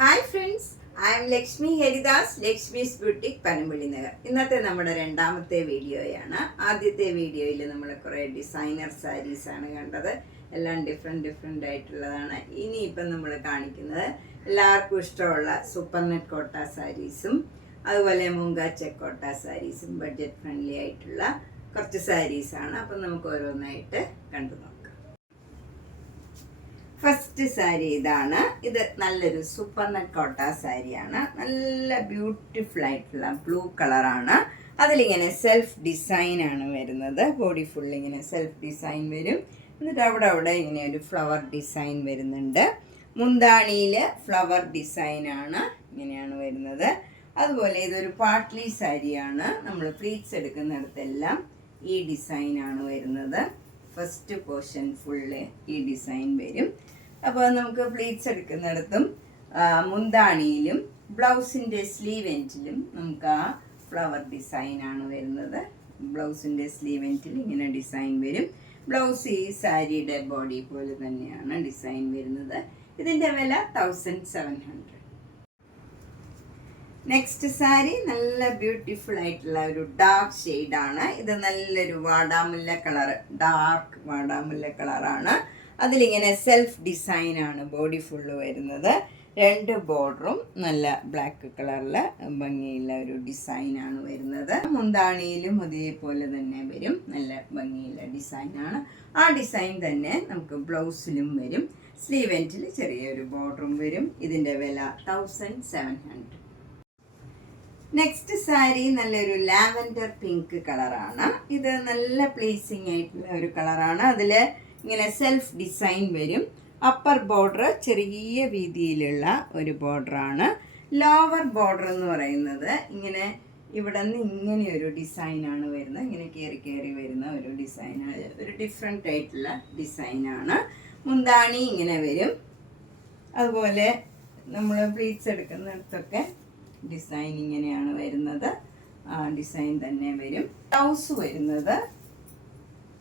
Hi friends, I M Lakshmi Haridas, Lakshmi's boutique Panampilly Nagar. ഇന്നത്തെ നമ്മുടെ രണ്ടാമത്തെ വീഡിയോയാണ്. ആദ്യത്തെ വീഡിയോയിൽ നമ്മൾ കുറേ ഡിസൈനർ സാരീസാണ് കണ്ടത്. എല്ലാം ഡിഫറെൻ്റ് ആയിട്ടുള്ളതാണ്. ഇനിയിപ്പം നമ്മൾ കാണിക്കുന്നത് എല്ലാവർക്കും ഇഷ്ടമുള്ള സൂപ്പർ നെറ്റ് കോട്ട സാരീസും അതുപോലെ മുങ്ക ചെക്ക് കോട്ട സാരീസും ബഡ്ജറ്റ് ഫ്രണ്ട്ലി ആയിട്ടുള്ള കുറച്ച് സാരീസാണ്. അപ്പം നമുക്ക് ഓരോന്നായിട്ട് കണ്ടു നോക്കാം. ഫസ്റ്റ് സാരി ഇതാണ്. ഇത് നല്ലൊരു സൂപ്പർ നെറ്റ് കോട്ട സാരിയാണ്. നല്ല ബ്യൂട്ടിഫുൾ ആയിട്ടുള്ള ബ്ലൂ കളറാണ്. അതിലിങ്ങനെ സെൽഫ് ഡിസൈൻ ആണ് വരുന്നത്. ബോഡി ഫുൾ ഇങ്ങനെ സെൽഫ് ഡിസൈൻ വരും. എന്നിട്ട് അവിടെ ഇങ്ങനെ ഒരു ഫ്ലവർ ഡിസൈൻ വരുന്നുണ്ട്. മുന്താണിയിൽ ഫ്ലവർ ഡിസൈനാണ് ഇങ്ങനെയാണ് വരുന്നത്. അതുപോലെ ഇതൊരു പാട്ട്ലി സാരിയാണ്. നമ്മൾ പ്ലീറ്റ്സ് എടുക്കുന്നിടത്തെല്ലാം ഈ ഡിസൈനാണ് വരുന്നത്. ഫസ്റ്റ് പോർഷൻ ഫുള്ള് ഈ ഡിസൈൻ വരും. അപ്പോൾ നമുക്ക് പ്ലീറ്റ്സ് എടുക്കുന്നിടത്തും മുന്താണിയിലും ബ്ലൗസിൻ്റെ സ്ലീവ് എൻഡിലും നമുക്ക് ആ ഫ്ലവർ ഡിസൈനാണ് വരുന്നത്. ബ്ലൗസിൻ്റെ സ്ലീവ് എൻഡിൽ ഇങ്ങനെ ഡിസൈൻ വരും. ബ്ലൗസ് ഈ സാരിയുടെ ബോഡി പോലെ തന്നെയാണ് ഡിസൈൻ വരുന്നത്. ഇതിൻ്റെ വില 1700. നെക്സ്റ്റ് സാരി നല്ല ബ്യൂട്ടിഫുൾ ആയിട്ടുള്ള ഒരു ഡാർക്ക് ഷെയ്ഡാണ്. ഇത് നല്ലൊരു വാടാമുല്ല കളർ, ഡാർക്ക് വാടാമുല്ല കളറാണ്. അതിലിങ്ങനെ സെൽഫ് ഡിസൈനാണ് ബോഡി ഫുള്ള് വരുന്നത്. രണ്ട് ബോർഡറും നല്ല ബ്ലാക്ക് കളറിൽ ഭംഗിയുള്ള ഒരു ഡിസൈനാണ് വരുന്നത്. മുന്താണിയിലും അതേപോലെ തന്നെ വരും. നല്ല ഭംഗിയുള്ള ഡിസൈനാണ്. ആ ഡിസൈൻ തന്നെ നമുക്ക് ബ്ലൗസിലും വരും. സ്ലീവ് എൻഡിൽ ചെറിയൊരു ബോർഡറും വരും. ഇതിൻ്റെ വില 1700. നെക്സ്റ്റ് സാരി നല്ലൊരു ലാവൻഡർ പിങ്ക് കളറാണ്. ഇത് നല്ല പ്ലേസിങ് ആയിട്ടുള്ള ഒരു കളറാണ്. അതിൽ ഇങ്ങനെ സെൽഫ് ഡിസൈൻ വരും. അപ്പർ ബോർഡർ ചെറിയ വീതിയിലുള്ള ഒരു ബോർഡറാണ്. ലോവർ ബോർഡർ എന്ന് പറയുന്നത് ഇങ്ങനെ ഇവിടെ നിന്ന് ഇങ്ങനെ ഒരു ഡിസൈനാണ് വരുന്നത്. ഇങ്ങനെ കയറി വരുന്ന ഒരു ഡിസൈനാണ്. ഒരു ഡിഫറെൻ്റ് ആയിട്ടുള്ള ഡിസൈനാണ്. മുന്താണി ഇങ്ങനെ വരും. അതുപോലെ നമ്മൾ പ്ലീറ്റ്സ് എടുക്കുന്നിടത്തൊക്കെ ഡിസൈൻ ഇങ്ങനെയാണ് വരുന്നത്. ആ ഡിസൈൻ തന്നെ വരും. ബ്ലൗസ് വരുന്നത്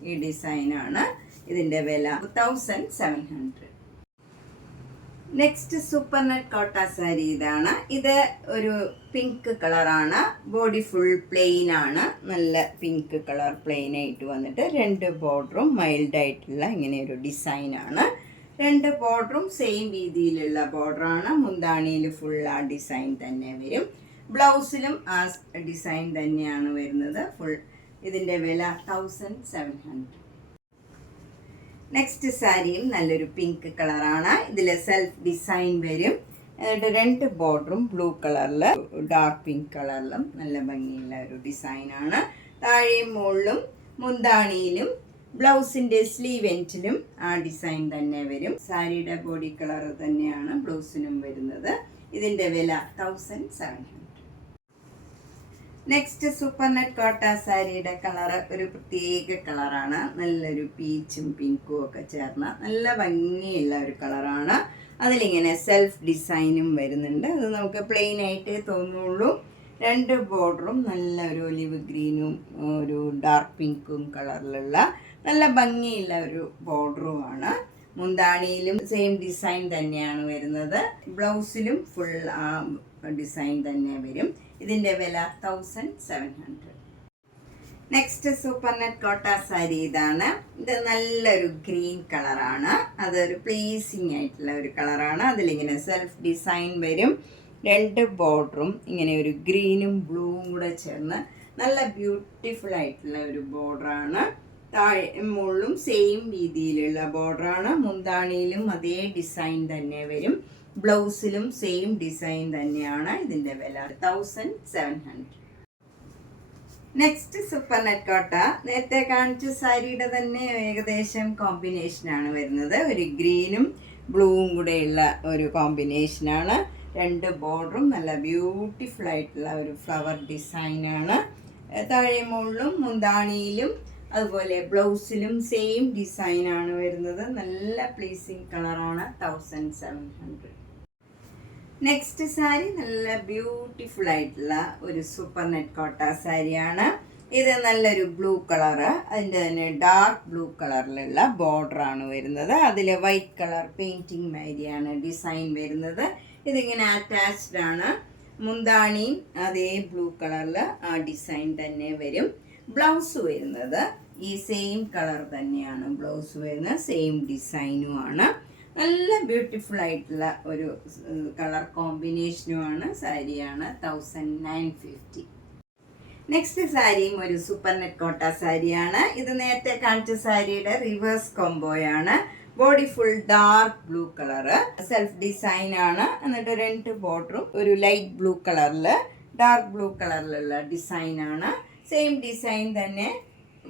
ഈ ഡിസൈനാണ്. ഇതിൻ്റെ വില 1700. നെക്സ്റ്റ് സൂപ്പർ നെറ്റ് കോട്ട സാരി ഇതാണ്. ഇത് ഒരു പിങ്ക് കളറാണ്. ബോഡി ഫുൾ പ്ലെയിൻ ആണ്. നല്ല പിങ്ക് കളർ പ്ലെയിൻ ആയിട്ട് വന്നിട്ട് രണ്ട് ബോർഡറും മൈൽഡായിട്ടുള്ള ഇങ്ങനെ ഒരു ഡിസൈനാണ്. രണ്ട് ബോർഡറും സെയിം രീതിയിലുള്ള ബോർഡറാണ്. മുന്താണിയിൽ ഫുൾ ആ ഡിസൈൻ തന്നെ വരും. ബ്ലൗസിലും ആ ഡിസൈൻ തന്നെയാണ് വരുന്നത് ഫുൾ. ഇതിൻ്റെ വില 1700. നെക്സ്റ്റ് സാരിയും നല്ലൊരു പിങ്ക് കളറാണ്. ഇതിൽ സെൽഫ് ഡിസൈൻ വരും. എന്നിട്ട് രണ്ട് ബോർഡറും ബ്ലൂ കളറിൽ ഡാർക്ക് പിങ്ക് കളറിലും നല്ല ഭംഗിയുള്ള ഒരു ഡിസൈനാണ്. താഴെയും മുകളിലും മുന്താണിയിലും ബ്ലൗസിൻ്റെ സ്ലീവ് എൻഡിലും ആ ഡിസൈൻ തന്നെ വരും. സാരിയുടെ ബോഡി കളർ തന്നെയാണ് ബ്ലൗസിനും വരുന്നത്. ഇതിൻ്റെ വില 1700. നെക്സ്റ്റ് സൂപ്പർ നെറ്റ് കോട്ട സാരിയുടെ കളർ ഒരു പ്രത്യേക കളറാണ്. നല്ലൊരു പീച്ചും പിങ്കും ഒക്കെ ചേർന്ന നല്ല ഭംഗിയുള്ള ഒരു കളറാണ്. അതിലിങ്ങനെ സെൽഫ് ഡിസൈനും വരുന്നുണ്ട്. അത് നമുക്ക് പ്ലെയിൻ ആയിട്ടേ തോന്നുള്ളൂ. രണ്ട് ബോർഡറും നല്ല ഒരു ഒലിവ് ഗ്രീനും ഒരു ഡാർക്ക് പിങ്കും കളറിലുള്ള നല്ല ഭംഗിയുള്ള ഒരു ബോർഡറുമാണ്. മുന്താണിയിലും സെയിം ഡിസൈൻ തന്നെയാണ് വരുന്നത്. ബ്ലൗസിലും ഫുൾ ആ ഡിസൈൻ തന്നെ വരും. ഇതിൻ്റെ വില 1700. നെക്സ്റ്റ് സൂപ്പർ നെറ്റ് കോട്ട സാരി ഇതാണ്. ഇത് നല്ലൊരു ഗ്രീൻ കളറാണ്. അതൊരു പ്ലീസിങ് ആയിട്ടുള്ള ഒരു കളറാണ്. അതിലിങ്ങനെ സെൽഫ് ഡിസൈൻ വരും. രണ്ട് ബോർഡറും ഇങ്ങനെ ഒരു ഗ്രീനും ബ്ലൂവും കൂടെ ചേർന്ന് നല്ല ബ്യൂട്ടിഫുൾ ആയിട്ടുള്ള ഒരു ബോർഡറാണ്. താഴെ മുകളിലും സെയിം രീതിയിലുള്ള ബോർഡറാണ്. മുന്താണിയിലും അതേ ഡിസൈൻ തന്നെ വരും. ബ്ലൗസിലും സെയിം ഡിസൈൻ തന്നെയാണ്. ഇതിൻ്റെ വില 1700. നെക്സ്റ്റ് സൂപ്പർ നെറ്റ് കോട്ട നേരത്തെ കാണിച്ച സാരിയുടെ തന്നെ ഏകദേശം കോമ്പിനേഷനാണ് വരുന്നത്. ഒരു ഗ്രീനും ബ്ലൂവും കൂടെയുള്ള ഒരു കോമ്പിനേഷനാണ്. രണ്ട് ബോർഡറും നല്ല ബ്യൂട്ടിഫുൾ ആയിട്ടുള്ള ഒരു ഫ്ലവർ ഡിസൈനാണ്. താഴെ മുകളിലും മുന്താണിയിലും അതുപോലെ ബ്ലൗസിലും സെയിം ഡിസൈനാണ് വരുന്നത്. നല്ല പ്ലീസിങ് കളറാണ്. 1700. നെക്സ്റ്റ് സാരി നല്ല ബ്യൂട്ടിഫുൾ ആയിട്ടുള്ള ഒരു സൂപ്പർ നെറ്റ് കോട്ട സാരിയാണ്. ഇത് നല്ലൊരു ബ്ലൂ കളറ്, അതിൻ്റെ തന്നെ ഡാർക്ക് ബ്ലൂ കളറിലുള്ള ബോർഡറാണ് വരുന്നത്. അതിൽ വൈറ്റ് കളർ പെയിൻറ്റിങ് മാതിരിയാണ് ഡിസൈൻ വരുന്നത്. ഇതിങ്ങനെ അറ്റാച്ച്ഡ് ആണ്. മുന്താണിയും അതേ ബ്ലൂ കളറിൽ ആ ഡിസൈൻ തന്നെ വരും. ബ്ലൗസ് വരുന്നത് ഈ സെയിം കളർ തന്നെയാണ്. ബ്ലൗസ് വരുന്നത് സെയിം ഡിസൈനുമാണ്. നല്ല ബ്യൂട്ടിഫുൾ ആയിട്ടുള്ള ഒരു കളർ കോമ്പിനേഷനുമാണ്. സാരിയാണ് 1950. നെക്സ്റ്റ് സാരിയും ഒരു സൂപ്പർ നെറ്റ് കോട്ട സാരിയാണ്. ഇത് നേരത്തെ കാണിച്ച സാരിയുടെ റിവേഴ്സ് കോംബോയാണ്. Body full dark blue colour, self design ആണ്. എന്നിട്ട് 2 ബോർഡറും ഒരു ലൈറ്റ് ബ്ലൂ കളറിൽ ഡാർക്ക് ബ്ലൂ കളറിലുള്ള ഡിസൈൻ ആണ്. സെയിം ഡിസൈൻ തന്നെ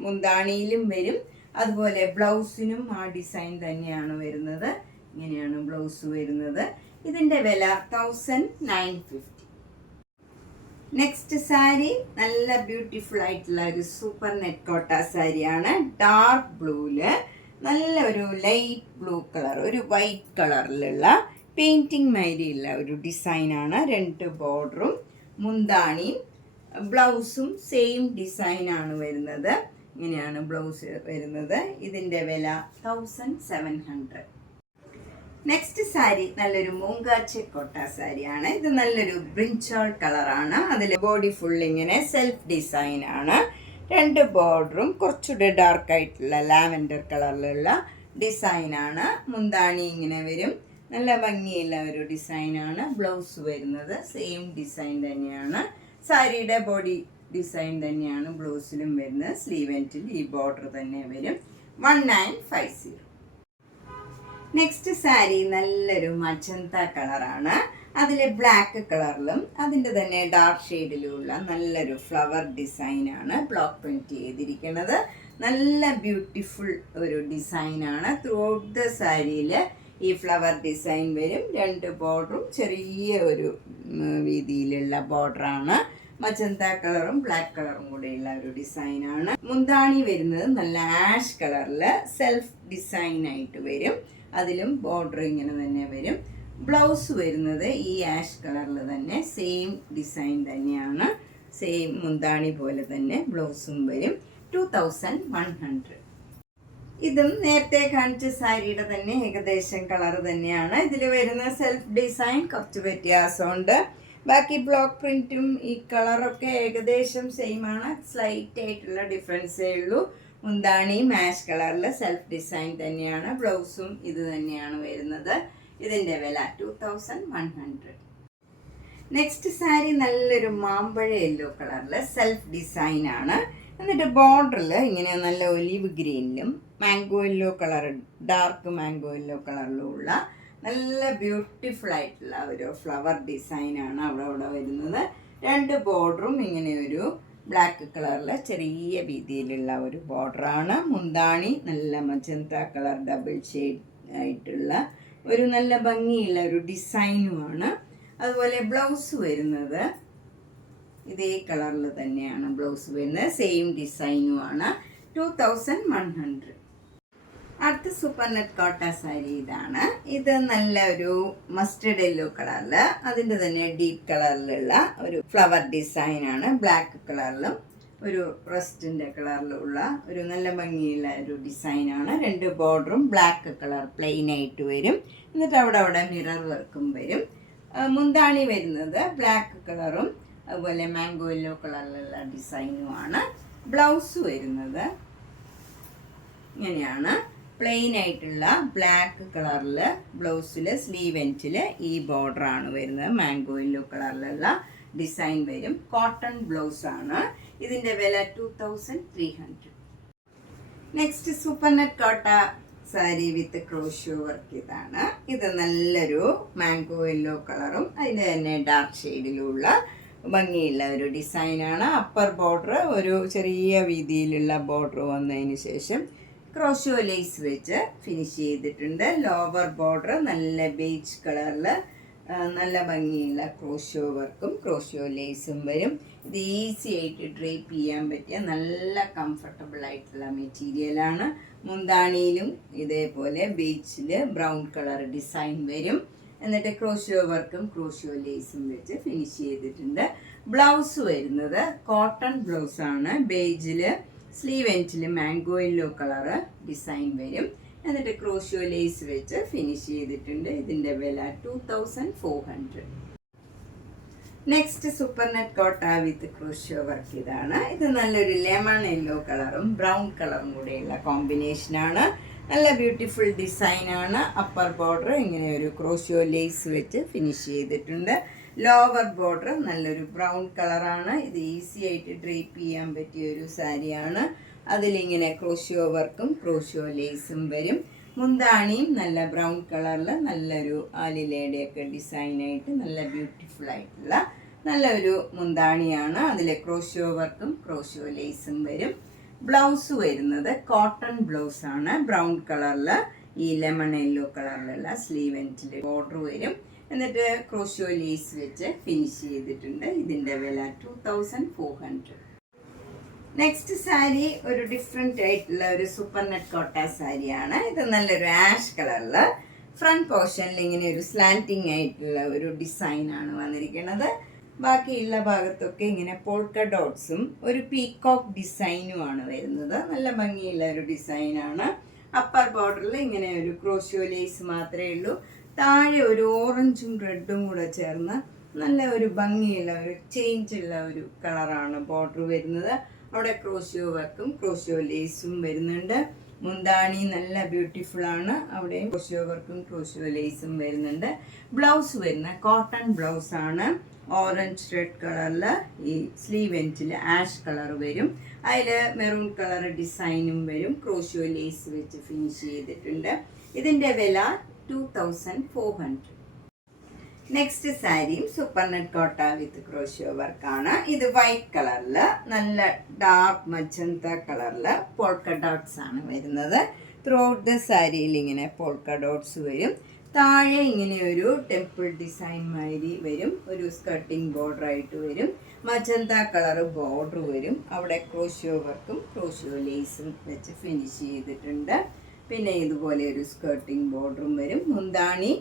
മുന്താണിയിലും വരും. അതുപോലെ ബ്ലൗസിനും ആ ഡിസൈൻ തന്നെയാണ് വരുന്നത്. ഇങ്ങനെയാണ് ബ്ലൗസ് വരുന്നത്. ഇതിൻ്റെ വില 1950. നെക്സ്റ്റ് സാരി നല്ല ബ്യൂട്ടിഫുൾ ആയിട്ടുള്ള ഒരു സൂപ്പർ നെറ്റ് കോട്ട സാരിയാണ്. ഡാർക്ക് ബ്ലൂവില് നല്ല ഒരു ലൈറ്റ് ബ്ലൂ കളർ, ഒരു വൈറ്റ് കളറിലുള്ള പെയിൻറ്റിങ് മാതിരിയുള്ള ഒരു ഡിസൈനാണ്. 2 ബോർഡറും മുന്താണിയും ബ്ലൗസും സെയിം ഡിസൈനാണ് വരുന്നത്. ഇങ്ങനെയാണ് ബ്ലൗസ് വരുന്നത്. ഇതിൻ്റെ വില 1700. നെക്സ്റ്റ് സാരി നല്ലൊരു മൂങ്കാച്ചി കോട്ട സാരിയാണ്. ഇത് നല്ലൊരു ബ്രിഞ്ചോൾ കളറാണ്. അതിൽ ബോഡി ഫുൾ ഇങ്ങനെ സെൽഫ് ഡിസൈൻ ആണ്. 2 ബോർഡറും കുറച്ചുകൂടെ ഡാർക്കായിട്ടുള്ള ലാവൻഡർ കളറിലുള്ള ഡിസൈനാണ്. മുന്താണി ഇങ്ങനെ വരും. നല്ല ഭംഗിയുള്ള ഒരു ഡിസൈനാണ്. ബ്ലൗസ് വരുന്നത് സെയിം ഡിസൈൻ തന്നെയാണ്. സാരിയുടെ ബോഡി ഡിസൈൻ തന്നെയാണ് ബ്ലൗസിലും വരുന്നത്. സ്ലീവ് എൻഡിൽ ഈ ബോർഡർ തന്നെ വരും. 1950. നെക്സ്റ്റ് സാരി നല്ലൊരു മജന്ത കളറാണ്. അതിൽ ബ്ലാക്ക് കളറിലും അതിൻ്റെ തന്നെ ഡാർക്ക് ഷെയ്ഡിലുമുള്ള നല്ലൊരു ഫ്ലവർ ഡിസൈനാണ് ബ്ലോക്ക് പ്രിൻറ്റ് ചെയ്തിരിക്കുന്നത്. നല്ല ബ്യൂട്ടിഫുൾ ഒരു ഡിസൈനാണ്. ത്രൂ ഔട്ട് ദ സാരിയിൽ ഈ ഫ്ലവർ ഡിസൈൻ വരും. 2 ബോർഡറും ചെറിയ ഒരു വീതിയിലുള്ള ബോർഡറാണ്. മജന്ത കളറും ബ്ലാക്ക് കളറും കൂടെയുള്ള ഒരു ഡിസൈനാണ്. മുന്താണി വരുന്നത് നല്ല ആഷ് കളറിൽ സെൽഫ് ഡിസൈനായിട്ട് വരും. അതിലും ബോർഡർ ഇങ്ങനെ തന്നെ വരും. ബ്ലൗസ് വരുന്നത് ഈ ആഷ് കളറിൽ തന്നെ സെയിം ഡിസൈൻ തന്നെയാണ്. സെയിം മുന്താണി പോലെ തന്നെ ബ്ലൗസും വരും. 2100. ഇതും നേരത്തെ കാണിച്ച സാരിയുടെ തന്നെ ഏകദേശം കളർ തന്നെയാണ്. ഇതിൽ വരുന്ന സെൽഫ് ഡിസൈൻ കുറച്ച് വ്യത്യാസമുണ്ട്. ബാക്കി ബ്ലോക്ക് പ്രിൻറ്റും ഈ കളറൊക്കെ ഏകദേശം സെയിം ആണ്. സ്ലൈറ്റ് ആയിട്ടുള്ള ഡിഫറൻസേ ഉള്ളൂ. മുന്താണി മാഷ് കളറിൽ സെൽഫ് ഡിസൈൻ തന്നെയാണ്. ബ്ലൗസും ഇത് തന്നെയാണ് വരുന്നത്. ഇതിൻ്റെ വില 2100. നെക്സ്റ്റ് സാരി നല്ലൊരു മാമ്പഴ യെല്ലോ കളറിൽ സെൽഫ് ഡിസൈൻ ആണ്. എന്നിട്ട് ബോർഡറിൽ ഇങ്ങനെ നല്ല ഒലിവ് ഗ്രീനിലും mango yellow colour, dark mango yellow കളറിലും ഉള്ള നല്ല ബ്യൂട്ടിഫുൾ ആയിട്ടുള്ള ഒരു ഫ്ലവർ ഡിസൈനാണ് അവിടെ വരുന്നത്. 2 ബോർഡറും ഇങ്ങനെ ഒരു ബ്ലാക്ക് കളറിൽ ചെറിയ വീതിയിലുള്ള ഒരു ബോർഡറാണ്. മുന്താണി നല്ല മജന്ത കളർ ഡബിൾ ഷെയ്ഡ് ആയിട്ടുള്ള ഒരു നല്ല ഭംഗിയുള്ള ഒരു ഡിസൈനുമാണ്. അതുപോലെ ബ്ലൗസ് വരുന്നത് ഇതേ കളറിൽ തന്നെയാണ് ബ്ലൗസ് വരുന്നത്. സെയിം ഡിസൈനുമാണ്. 2100. അടുത്ത സൂപ്പർ നെറ്റ് കോട്ട സാരി ഇതാണ്. ഇത് നല്ല ഒരു മസ്റ്റർഡ് യെല്ലോ കളറിൽ അതിൻ്റെ തന്നെ ഡീപ്പ് കളറിലുള്ള ഒരു ഫ്ലവർ ഡിസൈനാണ്. ബ്ലാക്ക് കളറിലും ഒരു റസ്റ്റിൻ്റെ കളറിലുള്ള ഒരു നല്ല ഭംഗിയുള്ള ഒരു ഡിസൈനാണ്. 2 ബോർഡറും ബ്ലാക്ക് കളർ പ്ലെയിൻ ആയിട്ട് വരും. എന്നിട്ട് അവിടെ മിറർ വർക്കും വരും. മുന്താണി വരുന്നത് ബ്ലാക്ക് കളറും അതുപോലെ മാംഗോ യെല്ലോ കളറിലുള്ള ഡിസൈനുമാണ്. ബ്ലൗസ് വരുന്നത് ഇങ്ങനെയാണ്. പ്ലെയിൻ ആയിട്ടുള്ള ബ്ലാക്ക് കളറിൽ ബ്ലൗസിൽ സ്ലീവ് എൻഡിൽ ഈ ബോർഡറാണ് വരുന്നത്. മാംഗോ യെല്ലോ കളറിലുള്ള ഡിസൈൻ വരും. കോട്ടൺ ബ്ലൗസാണ്. ഇതിൻ്റെ വില 2300. നെക്സ്റ്റ് സൂപ്പർ നെറ്റ് കോട്ട സാരി വിത്ത് ക്രോഷ്യോ വർക്ക് ഇതാണ്. ഇത് നല്ലൊരു മാംഗോ യെല്ലോ കളറും അതിൻ്റെ തന്നെ ഡാർക്ക് ഷെയ്ഡിലുള്ള ഭംഗിയുള്ള ഒരു ഡിസൈനാണ്. അപ്പർ ബോർഡർ ഒരു ചെറിയ വീതിയിലുള്ള ബോർഡർ വന്നതിന് ശേഷം ക്രോഷ്യോ ലേസ് വെച്ച് ഫിനിഷ് ചെയ്തിട്ടുണ്ട്. ലോവർ ബോർഡർ നല്ല ബേജ് കളറിൽ നല്ല ഭംഗിയുള്ള ക്രോഷ്യോ വർക്കും ക്രോഷ്യോ ലേസും വരും. ഇത് ഈസി ആയിട്ട് ഡ്രേപ്പ് ചെയ്യാൻ പറ്റിയ നല്ല കംഫർട്ടബിൾ ആയിട്ടുള്ള മെറ്റീരിയലാണ്. മുന്താണിയിലും ഇതേപോലെ ബേജിൽ ബ്രൗൺ കളർ ഡിസൈൻ വരും. എന്നിട്ട് ക്രോഷ്യോ വർക്കും ക്രോഷ്യോ ലേസും വെച്ച് ഫിനിഷ് ചെയ്തിട്ടുണ്ട്. ബ്ലൗസ് വരുന്നത് കോട്ടൺ ബ്ലൗസാണ്. ബേജിൽ സ്ലീവ് എൻഡിൽ മാംഗോ യെല്ലോ കളറ് ഡിസൈൻ വരും. എന്നിട്ട് ക്രോഷ്യോ ലേസ് വെച്ച് ഫിനിഷ് ചെയ്തിട്ടുണ്ട്. ഇതിൻ്റെ വില 2400. നെക്സ്റ്റ് സൂപ്പർ നെറ്റ് കോട്ട വിത്ത് ക്രോഷ്യോ വർക്ക് ഇതാണ്. ഇത് നല്ലൊരു ലെമൺ യെല്ലോ കളറും ബ്രൗൺ കളറും കൂടെയുള്ള കോമ്പിനേഷനാണ്. നല്ല ബ്യൂട്ടിഫുൾ ഡിസൈനാണ്. അപ്പർ ബോർഡർ ഇങ്ങനെ ഒരു ക്രോഷ്യോ ലേസ് വെച്ച് ഫിനിഷ് ചെയ്തിട്ടുണ്ട്. ലോവർ ബോർഡർ നല്ലൊരു ബ്രൗൺ കളറാണ്. ഇത് ഈസി ആയിട്ട് ഡ്രേപ്പ് ചെയ്യാൻ പറ്റിയ ഒരു സാരിയാണ്. അതിലിങ്ങനെ ക്രോഷ്യോ വർക്കും ക്രോഷ്യോ ലേസും വരും. മുന്താണിയും നല്ല ബ്രൗൺ കളറിൽ നല്ലൊരു ആലിലയുടെയൊക്കെ ഡിസൈനായിട്ട് നല്ല ബ്യൂട്ടിഫുൾ ആയിട്ടുള്ള നല്ലൊരു മുന്താണിയാണ്. അതിലെ ക്രോഷ്യോ വർക്കും ക്രോഷ്യോ ലേസും വരും. ബ്ലൗസ് വരുന്നത് കോട്ടൺ ബ്ലൗസാണ്. ബ്രൗൺ കളറിൽ ഈ ലെമൺ യെല്ലോ കളറിലുള്ള സ്ലീവ് എൻഡിൽ ബോർഡർ വരും. എന്നിട്ട് ക്രോഷ്യോ ലേസ് വെച്ച് ഫിനിഷ് ചെയ്തിട്ടുണ്ട്. ഇതിൻ്റെ വില 2400. നെക്സ്റ്റ് സാരി ഒരു ഡിഫറെൻ്റ് ആയിട്ടുള്ള ഒരു സൂപ്പർ നെറ്റ് കോട്ട സാരിയാണ്. ഇത് നല്ലൊരു ആഷ് കളറിൽ ഫ്രണ്ട് പോർഷനിൽ ഇങ്ങനെ ഒരു സ്ലാൻറ്റിങ് ആയിട്ടുള്ള ഒരു ഡിസൈനാണ് വന്നിരിക്കുന്നത്. ബാക്കിയുള്ള ഭാഗത്തൊക്കെ ഇങ്ങനെ പോൾക്ക ഡോട്ട്സും ഒരു പീകോക്ക് ഡിസൈനുമാണ് വരുന്നത്. നല്ല ഭംഗിയുള്ള ഒരു ഡിസൈനാണ്. അപ്പർ ബോർഡറിൽ ഇങ്ങനെ ഒരു ക്രോഷ്യോ ലേസ് മാത്രമേ ഉള്ളൂ. താഴെ ഒരു ഓറഞ്ചും റെഡും കൂടെ ചേർന്ന് നല്ല ഒരു ഭംഗിയുള്ള ഒരു ചേഞ്ച് ഉള്ള ഒരു കളറാണ് ബോർഡർ വരുന്നത്. അവിടെ ക്രോഷ്യോ വർക്കും ക്രോഷ്യോ ലേസും വരുന്നുണ്ട്. മുന്താണി നല്ല ബ്യൂട്ടിഫുൾ ആണ്. അവിടെ ക്രോഷ്യോ വർക്കും ക്രോഷ്യോ ലേസും വരുന്നുണ്ട്. ബ്ലൗസ് വരുന്ന കോട്ടൺ ബ്ലൗസ് ആണ്. ഓറഞ്ച് റെഡ് കളറിൽ ഈ സ്ലീവ് എൻഡിൽ ആഷ് കളർ വരും. അതിൽ മെറൂൺ കളർ ഡിസൈനും വരും. ക്രോഷ്യോ ലേസ് വെച്ച് ഫിനിഷ് ചെയ്തിട്ടുണ്ട്. ഇതിൻ്റെ വില 2400. നെക്സ്റ്റ് സാരിയും സൂപ്പർ നെറ്റ് കോട്ട വിത്ത് ക്രോഷ്യോ വർക്കാണ്. ഇത് വൈറ്റ് കളറിൽ നല്ല ഡാർക്ക് മജന്ത കളറിൽ പോൾക്ക ഡോട്ട്സ് ആണ് വരുന്നത്. ത്രൂ ഔട്ട് ദ സാരിയിൽ ഇങ്ങനെ പോൾക്ക ഡോട്ട്സ് വരും. താഴെ ഇങ്ങനെ ഒരു ടെമ്പിൾ ഡിസൈൻ മാതിരി വരും. ഒരു സ്കർട്ടിങ് ബോർഡർ ആയിട്ട് വരും. മജന്ത കളർ ബോർഡർ വരും. അവിടെ ക്രോഷ്യോ വർക്കും ക്രോഷ്യോ ലേസും വെച്ച് ഫിനിഷ് ചെയ്തിട്ടുണ്ട്. പിന്നെ ഇതുപോലെ ഒരു സ്കർട്ടിങ് ബോർഡറും വരും. മുന്താണി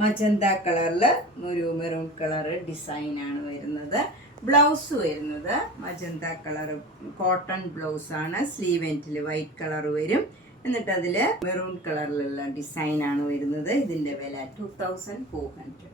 മജന്ത കളറിൽ ഒരു മെറൂൺ കളർ ഡിസൈനാണ് വരുന്നത്. ബ്ലൗസ് വരുന്നത് മജന്ത കളർ കോട്ടൺ ബ്ലൗസാണ്. സ്ലീവ് എൻഡിൽ വൈറ്റ് കളർ വരും. എന്നിട്ട് അതിൽ മെറൂൺ കളറിലുള്ള ഡിസൈനാണ് വരുന്നത്. ഇതിൻ്റെ വില 2400.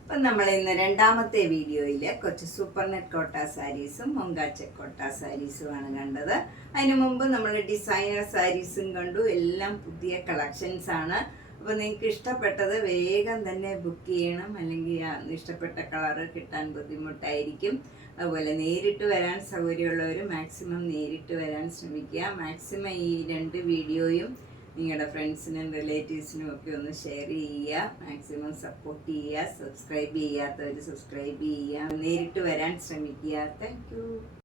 അപ്പം നമ്മൾ ഇന്ന് രണ്ടാമത്തെ വീഡിയോയിൽ കുറച്ച് സൂപ്പർ നെറ്റ് കോട്ട സാരീസും മൊങ്കാച്ച കോട്ട സാരീസുമാണ് കണ്ടത്. അതിനു മുമ്പ് നമ്മൾ ഡിസൈനർ സാരീസും കണ്ടു. എല്ലാം പുതിയ കളക്ഷൻസ് ആണ്. അപ്പോൾ നിങ്ങൾക്ക് ഇഷ്ടപ്പെട്ടത് വേഗം തന്നെ ബുക്ക് ചെയ്യണം, അല്ലെങ്കിൽ ഇഷ്ടപ്പെട്ട കളറ് കിട്ടാൻ ബുദ്ധിമുട്ടായിരിക്കും. അതുപോലെ നേരിട്ട് വരാൻ സൗകര്യമുള്ളവർ മാക്സിമം നേരിട്ട് വരാൻ ശ്രമിക്കുക. മാക്സിമം ഈ 2 വീഡിയോയും നിങ്ങളുടെ ഫ്രണ്ട്സിനും റിലേറ്റീവ്സിനും ഒക്കെ ഒന്ന് ഷെയർ ചെയ്യുക. മാക്സിമം സപ്പോർട്ട് ചെയ്യുക. സബ്സ്ക്രൈബ് ചെയ്യാത്തവർ സബ്സ്ക്രൈബ് ചെയ്യുക. നേരിട്ട് വരാൻ ശ്രമിക്കുക. Thank you.